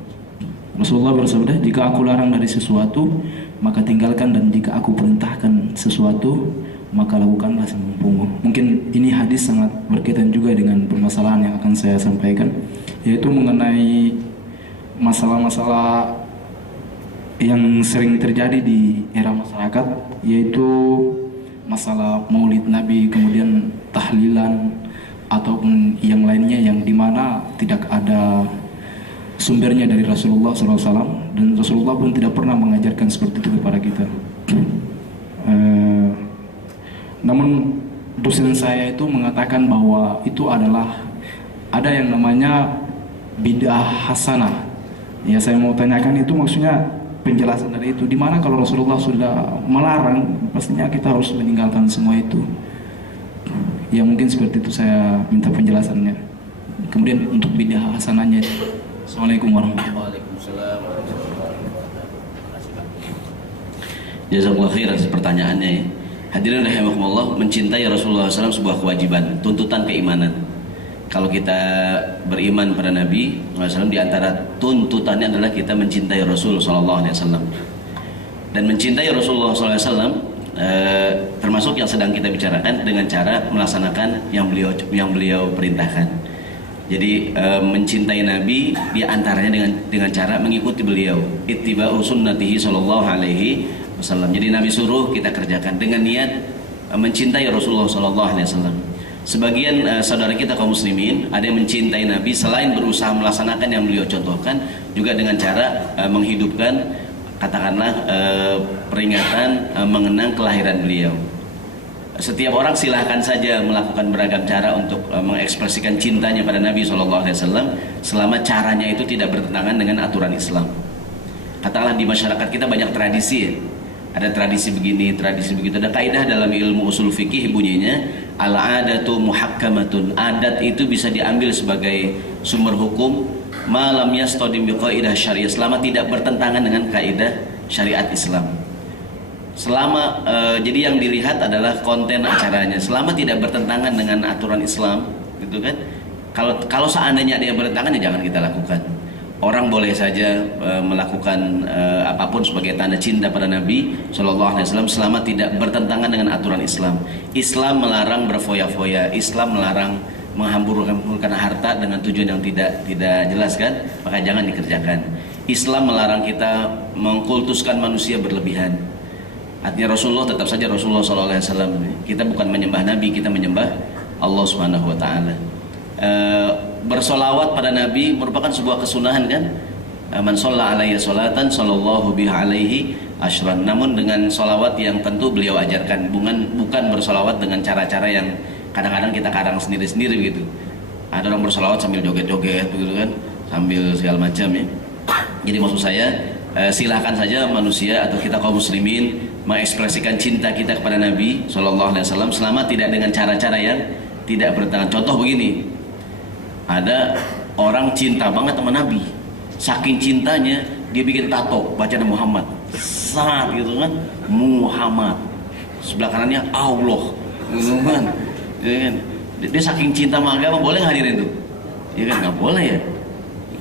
Rasulullah bersabda, jika aku larang dari sesuatu, maka tinggalkan, dan jika aku perintahkan sesuatu, maka lakukanlah semampumu. Mungkin ini hadis sangat berkaitan juga dengan permasalahan yang akan saya sampaikan, yaitu mengenai masalah-masalah yang sering terjadi di era masyarakat, yaitu masalah maulid Nabi, kemudian tahlilan ataupun yang lainnya yang dimana tidak ada sumbernya dari Rasulullah SAW, dan Rasulullah pun tidak pernah mengajarkan seperti itu kepada kita. Namun dosen saya itu mengatakan bahwa itu adalah ada yang namanya bid'ah hasanah. Ya, saya mau tanyakan itu maksudnya penjelasan dari itu, dimana kalau Rasulullah sudah melarang, pastinya kita harus meninggalkan semua itu. Ya, mungkin seperti itu saya minta penjelasannya. Kemudian untuk bid'ah hasanahnya. Assalamualaikum warahmatullahi wabarakatuh. Jazakallahu khair atas pertanyaannya ya. Hadirin rahimakumullah, mencintai Rasulullah SAW sebuah kewajiban, tuntutan keimanan. Kalau kita beriman pada Nabi SAW, di antara tuntutannya adalah kita mencintai Rasul SAW. Dan mencintai Rasulullah SAW termasuk yang sedang kita bicarakan dengan cara melaksanakan yang beliau perintahkan. Jadi mencintai Nabi di antaranya dengan cara mengikuti beliau, ittiba'u sunnatihi sallallahu alaihi wasallam. Jadi Nabi suruh kita kerjakan dengan niat mencintai Rasulullah sallallahu alaihi wasallam. Sebagian saudara kita kaum muslimin ada yang mencintai Nabi selain berusaha melaksanakan yang beliau contohkan, juga dengan cara menghidupkan katakanlah peringatan mengenang kelahiran beliau. Setiap orang silahkan saja melakukan beragam cara untuk mengekspresikan cintanya pada Nabi SAW, selama caranya itu tidak bertentangan dengan aturan Islam. Katakanlah di masyarakat kita banyak tradisi ya. Ada tradisi begini, tradisi begitu. Ada kaidah dalam ilmu usul fikih bunyinya al-adatu muhakkamatun. Adat itu bisa diambil sebagai sumber hukum malam yastadim biqaidah syariah, selama tidak bertentangan dengan kaidah syariat Islam. Selama jadi yang dilihat adalah konten acaranya. Selama tidak bertentangan dengan aturan Islam, gitu kan? Kalau seandainya ada yang bertentangan ya jangan kita lakukan. Orang boleh saja melakukan apapun sebagai tanda cinta pada Nabi SAW selama tidak bertentangan dengan aturan Islam. Islam melarang berfoya-foya, Islam melarang menghamburkan harta dengan tujuan yang tidak jelas kan, maka jangan dikerjakan. Islam melarang kita mengkultuskan manusia berlebihan. Artinya Rasulullah tetap saja Rasulullah SAW. Kita bukan menyembah Nabi, kita menyembah Allah Subhanahu Wa Taala. Bersolawat pada Nabi merupakan sebuah kesunahan kan. Man sholla alaihi sholatan sallallahu biha alaihi asyran. Namun dengan solawat yang tentu beliau ajarkan, bukan bersolawat dengan cara-cara yang kadang-kadang kita karang sendiri-sendiri gitu. Ada orang bersolawat sambil joget-joget begitu kan, sambil segala macam ya. Jadi maksud saya silahkan saja manusia atau kita kaum muslimin mengekspresikan cinta kita kepada Nabi SAW selama tidak dengan cara-cara yang tidak bertentangan. Contoh begini, ada orang cinta banget sama Nabi, saking cintanya dia bikin tato bacaan Muhammad, sangat gitu kan, Muhammad, sebelah kanannya Allah, gitu kan. Dia saking cinta sama agama, boleh nggak hadirin itu? Ya kan nggak boleh ya.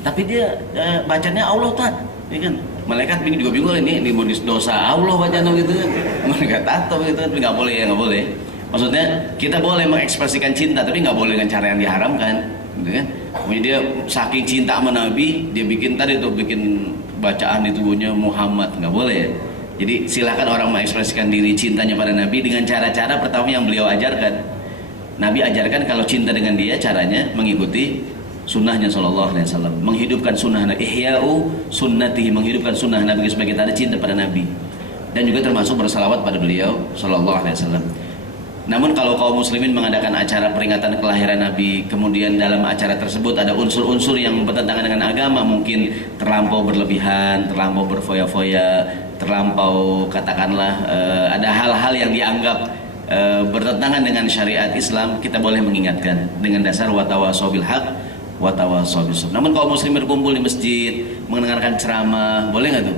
Tapi dia bacanya Allah tak, ya kan. Malaikat juga bingung ini mau dosa Allah bacaan gitu kan. Mereka tato gitu kan, nggak boleh ya, nggak boleh. Maksudnya kita boleh mengekspresikan cinta, tapi nggak boleh dengan cara yang diharamkan. Gitu kan? Kemudian dia saking cinta sama Nabi, dia bikin bacaan itu bunyinya Muhammad, nggak boleh ya. Jadi silakan orang mengekspresikan diri cintanya pada Nabi dengan cara-cara pertama yang beliau ajarkan. Nabi ajarkan kalau cinta dengan dia caranya mengikuti sunnahnya SAW, menghidupkan sunnah Nabi, ihya'u sunnatihi, menghidupkan sunnah Nabi sebagai tanda cinta pada Nabi, dan juga termasuk bersalawat pada beliau SAW. Namun kalau kaum muslimin mengadakan acara peringatan kelahiran Nabi, kemudian dalam acara tersebut ada unsur-unsur yang bertentangan dengan agama, mungkin terlampau berlebihan, terlampau berfoya-foya, terlampau katakanlah ada hal-hal yang dianggap bertentangan dengan syariat Islam, kita boleh mengingatkan dengan dasar watawasau bil haq watawasau bis sabr. Namun kaum muslimin berkumpul di masjid mendengarkan ceramah, boleh nggak tuh?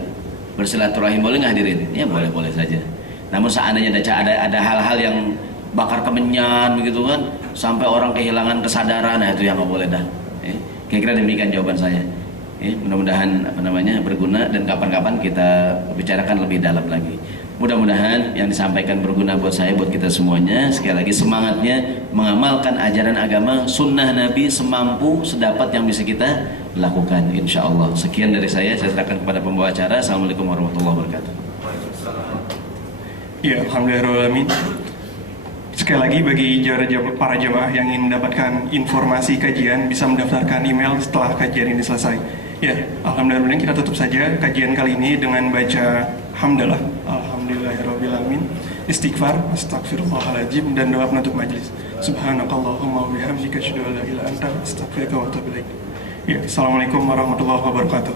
Bersilaturahim boleh nggak hadirin? Ya boleh saja. Namun seandainya ada hal-hal yang bakar kemenyan begitu kan, sampai orang kehilangan kesadaran, nah itu yang nggak boleh dah. Kira-kira demikian jawaban saya. Mudah-mudahan berguna, dan kapan-kapan kita bicarakan lebih dalam lagi. Mudah-mudahan yang disampaikan berguna buat saya, buat kita semuanya. Sekali lagi semangatnya mengamalkan ajaran agama, sunnah Nabi semampu sedapat yang bisa kita lakukan, insya Allah. Sekian dari saya serahkan kepada pembawa acara. Assalamualaikum warahmatullahi wabarakatuh. Ya, alhamdulillahirrahmanirrahim. Sekali lagi bagi para jemaah yang ingin mendapatkan informasi kajian bisa mendaftarkan email setelah kajian ini selesai. Ya, alhamdulillah kita tutup saja kajian kali ini dengan baca hamdalah, alhamdulillahirrahmanirrahim, istighfar, astagfirullahaladzim, dan doa penutup majlis. Subhanakallahumma wa bihamdika asyhadu an la ilaha illa anta astaghfiruka wa atubu ilaik. Ya, assalamualaikum warahmatullahi wabarakatuh.